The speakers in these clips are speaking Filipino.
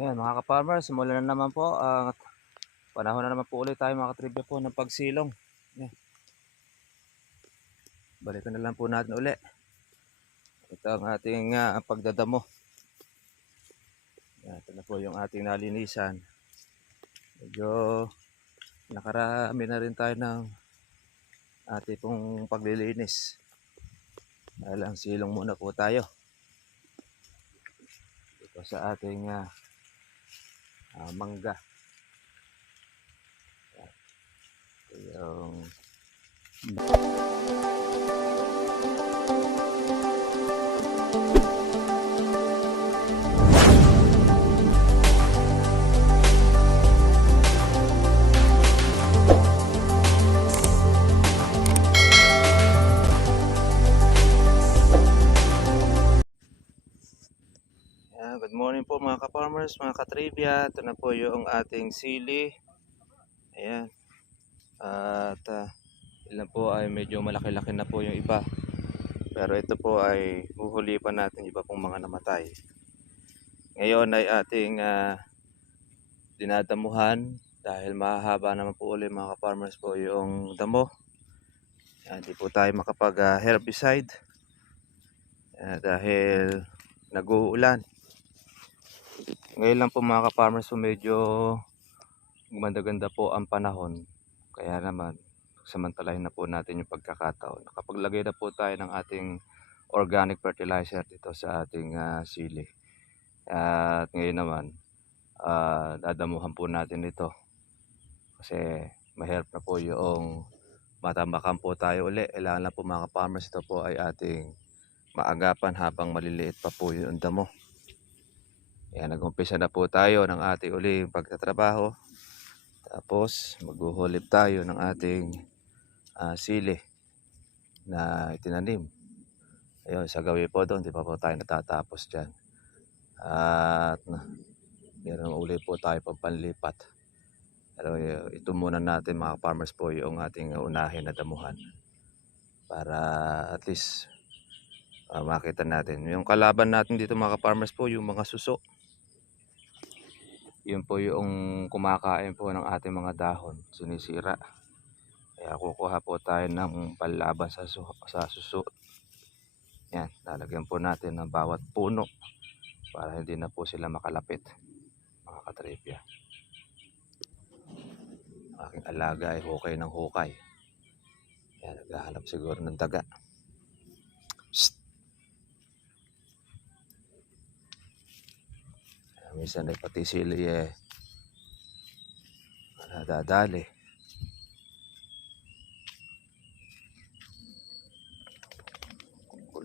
Ayan mga ka-farmers, simulan na naman po at panahon na naman po ulit tayo mga katribya po ng pagsilong. Ayan, balikan na lang po natin uli. Ito ang ating pagdadamo. Ayan, ito na po yung ating nalinisan. Medyo nakarami na rin tayo ng ating pong paglilinis. Dahil ang silong muna po tayo. Ito sa ating mangga. Ito yung good morning po mga ka-farmers, mga ka-trivia. Ito na po yung ating sili. Ayan. At ilan po ay medyo malaki-laki na po yung iba. Pero ito po ay huhuli pa natin iba pong mga namatay. Ngayon ay ating dinadamuhan dahil mahaba naman po ulit mga ka-farmers po yung damo. Hindi po tayo makapag herbicide dahil nag-uulan. Ngayon lang po mga ka-farmers po medyo gumanda-ganda po ang panahon. Kaya naman samantalahin na po natin yung pagkakataon. Nakapaglagay na po tayo ng ating organic fertilizer dito sa ating sili. At ngayon naman dadamuhan po natin ito kasi mahirap na po yung matambakan po tayo uli. Kailangan lang po mga ka-farmers ito po ay ating maagapan habang maliliit pa po yung damo. Ayan, nag-umpisa na po tayo ng ating uli pagtatrabaho. Tapos maghuhulip tayo ng ating sili na itinanim. Ayun, sa gawi po doon, di pa po tayo natatapos dyan. At meron uli po tayo pagpanlipat. Pero ito muna natin mga farmers po yung ating unahin na damuhan. Para at least makita natin. Yung kalaban natin dito mga farmers po, yung mga suso. Yun po yung kumakain po ng ating mga dahon, sinisira. Kaya kukuha po tayo ng panlaban sa suso. Yan, lalagyan po natin ng bawat puno para hindi na po sila makalapit, mga katripya. Aking alaga ay hukay ng hukay. Yan, naghahanap siguro ng daga. Psst! Minsan ay pati sili nadadali.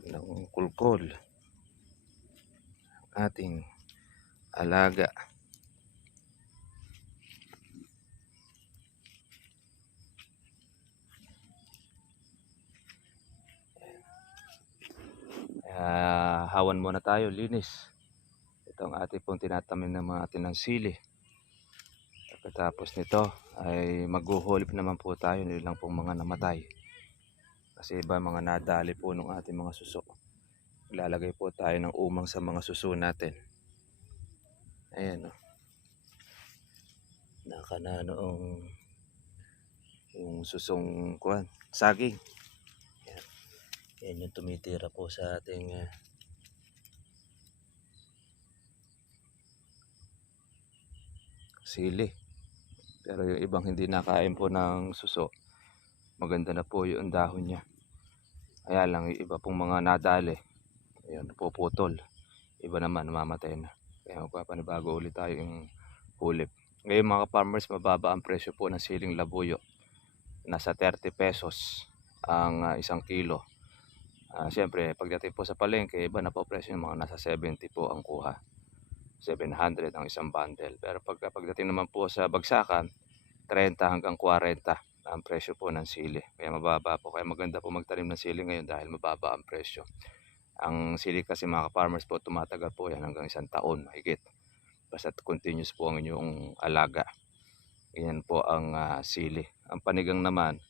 Ng kulkol ating alaga. Hawan muna tayo, linis. Ito ang ating pong tinatanim ng mga tinang sili. Pagkatapos nito ay maghuhulip naman po tayo ng ilang pong mga namatay. Kasi iba mga nadali po ng ating mga suso. Ilalagay po tayo ng umang sa mga suso natin. Ayan o. Naka na noong yung susong saging. Ayan. Yan yung tumitira po sa ating sili. Pero yung ibang hindi nakain po ng suso, maganda na po yung dahon niya. Kaya lang yung iba pong mga nadali, ayun, napuputol. Iba naman namamatay na. Kaya magpapanibago ulit tayo yung hulip. Ngayon mga farmers, mababa ang presyo po ng siling labuyo. Nasa 30 pesos ang isang kilo. Siyempre pagdating po sa palengke, iba na po presyo, yung mga nasa 70 po ang kuha. 700 ang isang bundle. Pero pagdating naman po sa bagsakan, 30 hanggang 40 ang presyo po ng sili. Kaya mababa po. Kaya maganda po magtanim ng sili ngayon dahil mababa ang presyo. Ang sili kasi mga farmers po, tumatagal po yan hanggang 1 taon mahigit. Basta continuous po ang inyong alaga. Yan po ang sili. Ang panigang naman,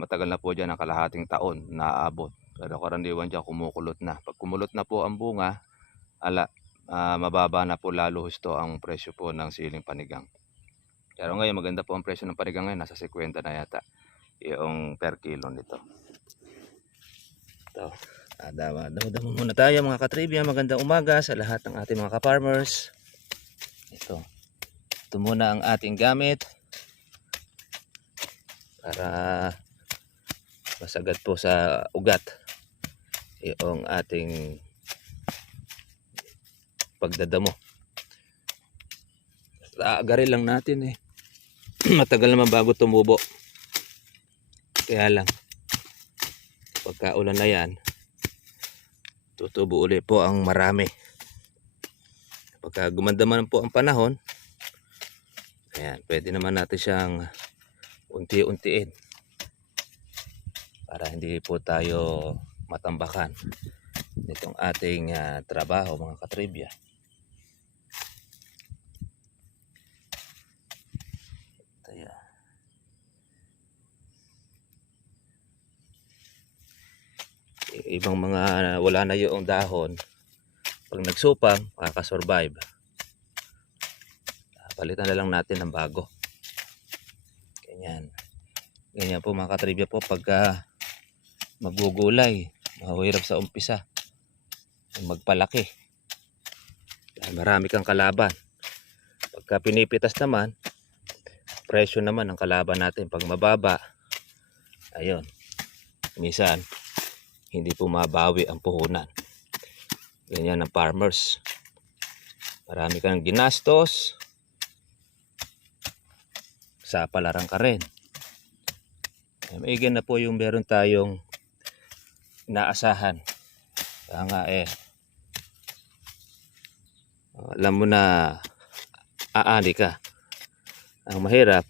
matagal na po dyan ang kalahating taon na aabot. Pero karaniwan dyan kumukulot na. Pag kumulot na po ang bunga, mababa na po lalo husto ang presyo po ng siling panigang. Pero ngayon maganda po ang presyo ng panigang ngayon, nasa 50 na yata yung per kilo nito. Ito, damo muna tayo mga katribya. Magandang umaga sa lahat ng ating mga ka-farmers. Ito muna ang ating gamit para masagad po sa ugat yung ating pagdadamo. Aagarin lang natin eh. Matagal naman bago tumubo. Kaya lang pagka ulan na yan, tutubo ulit po ang marami. Pagka gumanda man po ang panahon, ayan, pwede naman natin siyang unti-untiin para hindi po tayo matambakan nitong ating trabaho mga katribya. Ibang mga wala na yung dahon, pag nagsupang makakasurvive, palitan na lang natin ng bago. Ganyan po mga katribya po pagka magugulay, mahirap sa umpisa magpalaki dahil marami kang kalaban. Pagka pinipitas naman, presyo naman ang kalaban natin. Pag mababa, ayun, minsan hindi po mabawi ang puhunan. Ganyan ang farmers, marami kang ginastos, sa palarang ka rin. Maigyan na po yung meron tayong inaasahan. Kaya nga alam mo na aani ka. Ang mahirap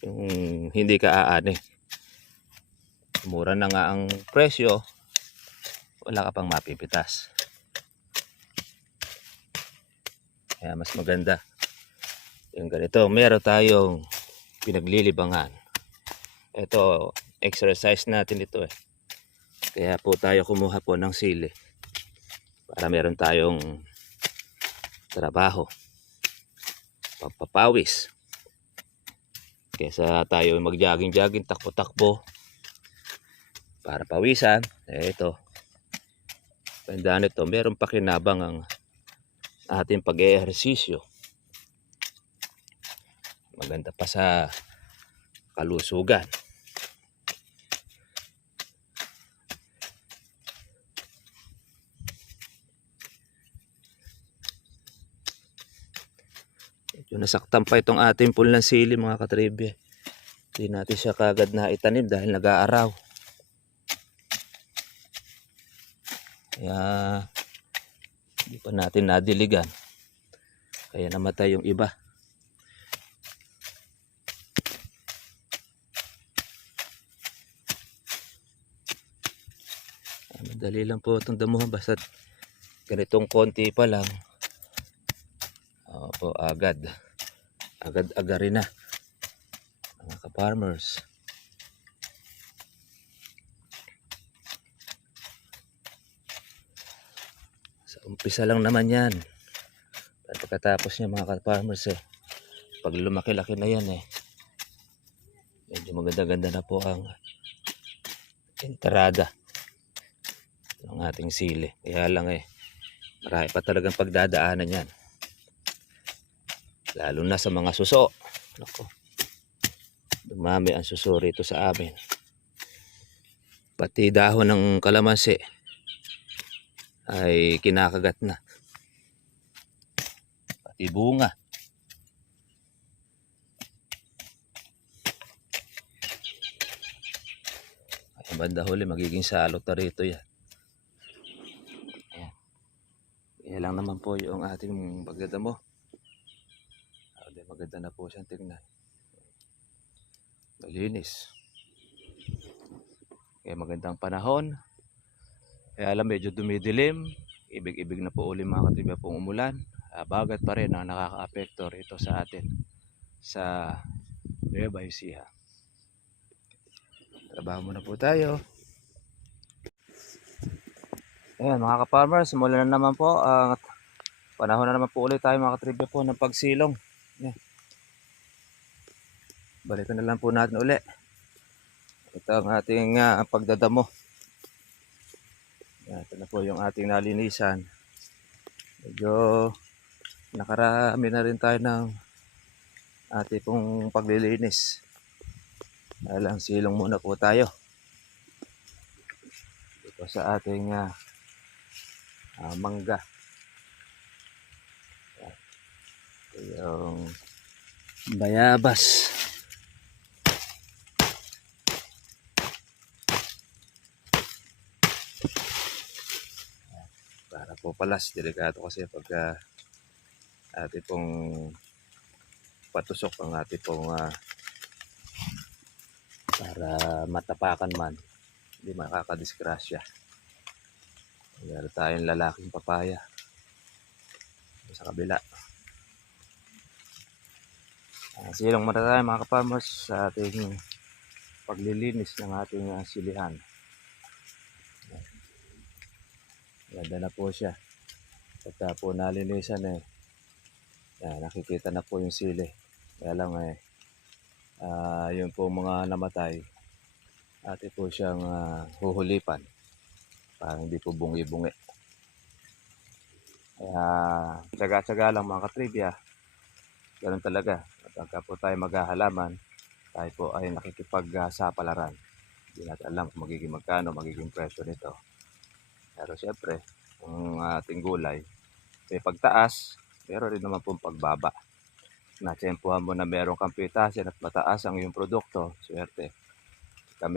yung hindi ka aani. Mura na nga ang presyo, wala ka pang mapipitas. Kaya mas maganda yung ganito. Meron tayong pinaglilibangan. Ito, exercise natin ito eh. Kaya po tayo kumuha po ng sili para meron tayong trabaho, pagpapawis. Kesa tayo mag-jogging-jogging, takbo-takbo para pawisan. Ito, tandaan ito, meron pakinabang ang ating pag-ehersisyo. Maganda pa sa kalusugan. Medyo nasaktan pa itong ating pulang sili mga katribya. Hindi natin siya kagad na itanim dahil nag-aaraw. Kaya hindi pa natin nadiligan. Kaya namatay yung iba. Madali lang po itong damuhan. Basta ganitong konti pa lang, po agad-agarin na mga ka-farmers. Sa umpisa lang naman yan. Pagkatapos niya mga ka-farmers pag lumaki-laki na yan medyo maganda-ganda na po ang entrada ng ating sili. Kaya lang marami pa talagang pagdadaanan yan. Lalo na sa mga suso. Nako, dumami ang suso rito sa amin. Pati dahon ng kalamansi ay kinakagat na. Pati bunga. Ay banda huli magiging salot na rito yan. Ayan. Yan lang naman po yung ating pagdadamo. Maganda na po siyang tingnan. Malinis. Kaya magandang panahon. Kaya alam medyo dumidilim. Ibig-ibig na po uli mga katribya pong umulan. Bagat pa rin ang nakaka-apekto rito sa atin sa Nueva Ecija. Trabaho muna po tayo. Ayan mga ka-farmers, mula na naman po ang Panahon na naman po ulit tayo mga katribya po ng pagsilong. Yan. Balikan na lang po natin uli. Ito ang ating pagdadamo. Yan, ito na po yung ating nalinisan. Medyo nakarami na rin tayo ng ating pong paglilinis. Alang silong muna po tayo. Ito sa ating mangga. Ito yung bayabas. Para po palas, delikado kasi pagka ating pong patusok ang ating pong para matapakan man, hindi makakadisgrasya. Meron tayong lalaking papaya sa kabila. Silong muna tayo mga ka-farmers sa ating paglilinis ng ating silihan. Ganda na po siya. Pagka po nalinisan nakikita na po yung sili. Kaya lang yun po mga namatay, atin po siyang huhulipan para hindi po bungi-bungi. Kaya tsaga-tsaga lang mga katribya. Ganun talaga. Pagka po tayo maghahalaman, tayo po ay nakikipagsapalaran. Hindi natin alam kung magiging presyo nito. Pero siyempre, ang ating gulay, may pagtaas, pero rin naman pong pagbaba. Natsempuhan mo na meron kang pitasin at mataas ang iyong produkto, swerte. Pag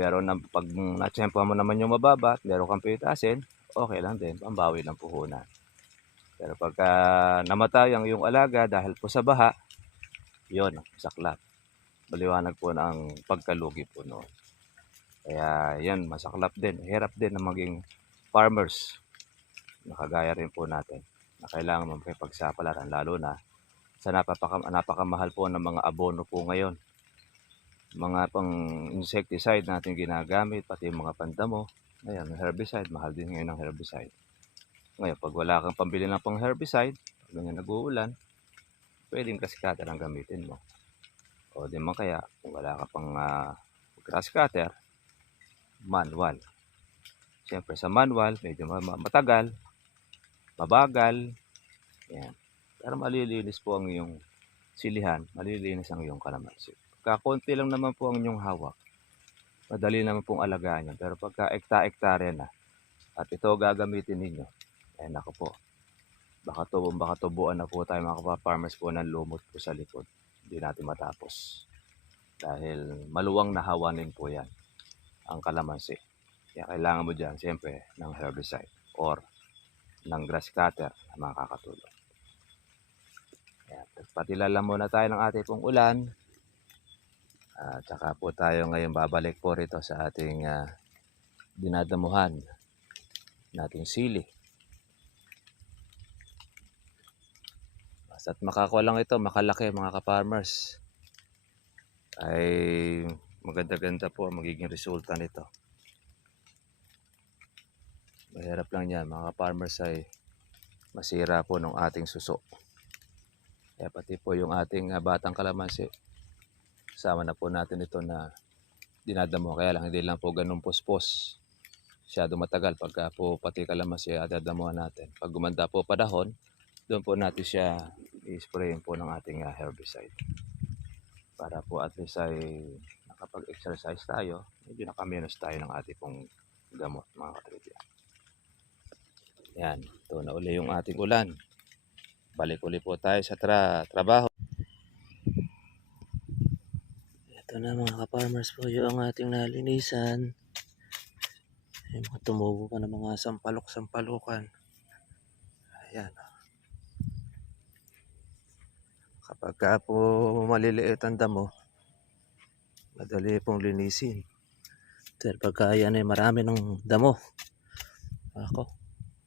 natsempuhan mo naman yung mababa at meron kang pitasin, okay lang din, pambawi ng puhunan. Pero pagka namatay ang iyong alaga dahil po sa baha, yun, saklap. Maliwanag po na ang pagkalugi po noon. Kaya yan, masaklap din, hirap din na maging farmers. Nakagaya rin po natin na kailangan makipagsapalaran, lalo na sa napakamahal po ng mga abono po ngayon. Mga pang insecticide natin ginagamit, pati yung mga pandamo. Ngayon, herbicide, mahal din ngayon ang herbicide. Ngayon, pag wala kang pambili ng pang herbicide, pag ganyan nag-uulan, pwedeng grass cutter ang gamitin mo. O di man kaya, kung wala ka pang grass cutter, manual. Siyempre sa manual, medyo matagal, mabagal. Yan. Pero malilinis po ang iyong silihan, malilinis ang iyong kalamansi. Kakunti lang naman po ang inyong hawak, madali naman pong alagaan yan. Pero pagka ekta-ektare na, at ito gagamitin ninyo, nako po, baka tubuan na po tayo mga farmers po ng lumot po sa likod. Hindi natin matapos. Dahil maluwang nahawanin po yan, ang kalamansi. Kaya kailangan mo dyan, siyempre, ng herbicide or ng grass cutter na makakatulong. Patilala muna tayo ng ating pong ulan. At saka po tayo ngayon babalik po rito sa ating dinadamuhan nating sili. Basta't makakuha lang ito, makalaki mga ka-farmers, ay maganda-ganda po ang magiging resulta nito. Mahirap lang yan mga ka-farmers ay masira po ng ating suso. Kaya pati po yung ating batang kalamansi, sama na po natin ito na dinadamo. Kaya lang hindi lang po ganun puspos. Masyado matagal pagka po pati kalamansi dadamuhan natin. Pag gumanda po padahon, doon po natin siya i-sprayin po ng ating herbicide. Para po at least ay nakapag-exercise tayo, medyo nakaminos tayo ng ating pong gamot mga katribya. Yan, ito na uli yung ating ulan. Balik uli po tayo sa trabaho. Ito na mga ka-farmers po yung ating nalinisan. May mga tumubo pa ng mga sampalok-sampalukan. Ayan. Kapag po maliliit ang damo, madali pong linisin. Pero pagka yan ay marami ng damo, ako,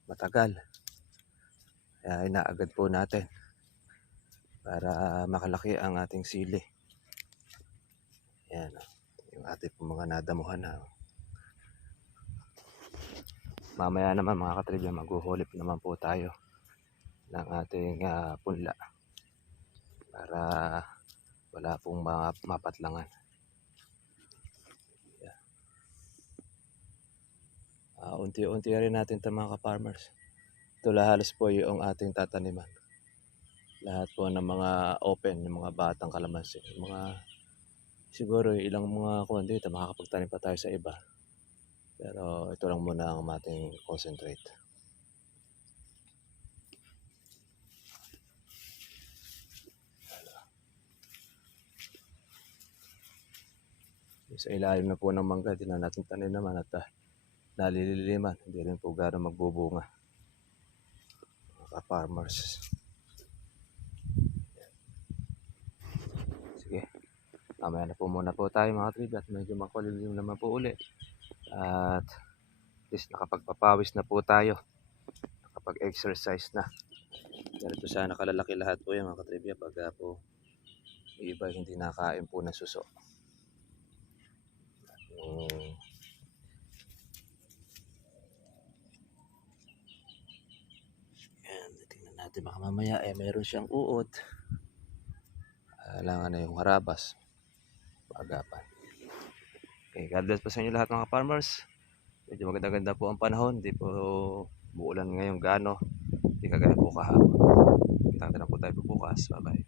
matagal. Kaya inaagad po natin para makalaki ang ating sili. Yan, yung ating po mga nadamuhan na. Mamaya naman mga katribya, maghuhulip naman po tayo ng ating punla para wala pong mapatlangan. Unti-unti rin natin ito mga ka-farmers. Ito halos po yung ating tataniman. Lahat po ng mga open, yung mga batang kalamansi. Mga siguro ilang mga kuwan dito, makakapagtanim pa tayo sa iba. Pero ito lang muna ang ating concentrate. Sa ilalim na po ng mangga, di na natin tanim naman at nalililiman. Hindi rin po gano'ng magbubunga. Mga farmers. Sige, mamaya na po muna po tayo mga tribya at medyo makulimlim naman po uli. At least nakapagpapawis na po tayo. Nakapag-exercise na. Ganito sana kalalaki lahat po yung mga tribya pag po iba hindi nakain po ng suso. Yan, tingnan natin baka mamaya mayroon siyang uod. Kailangan na yung harabas. Agapan. Okay, God bless po sa inyo lahat mga farmers. Medyo maganda-ganda po ang panahon. Hindi po muulan ngayong gaano. Hindi kagaya po kahapon. Kita na po tayo po bukas. Bye bye.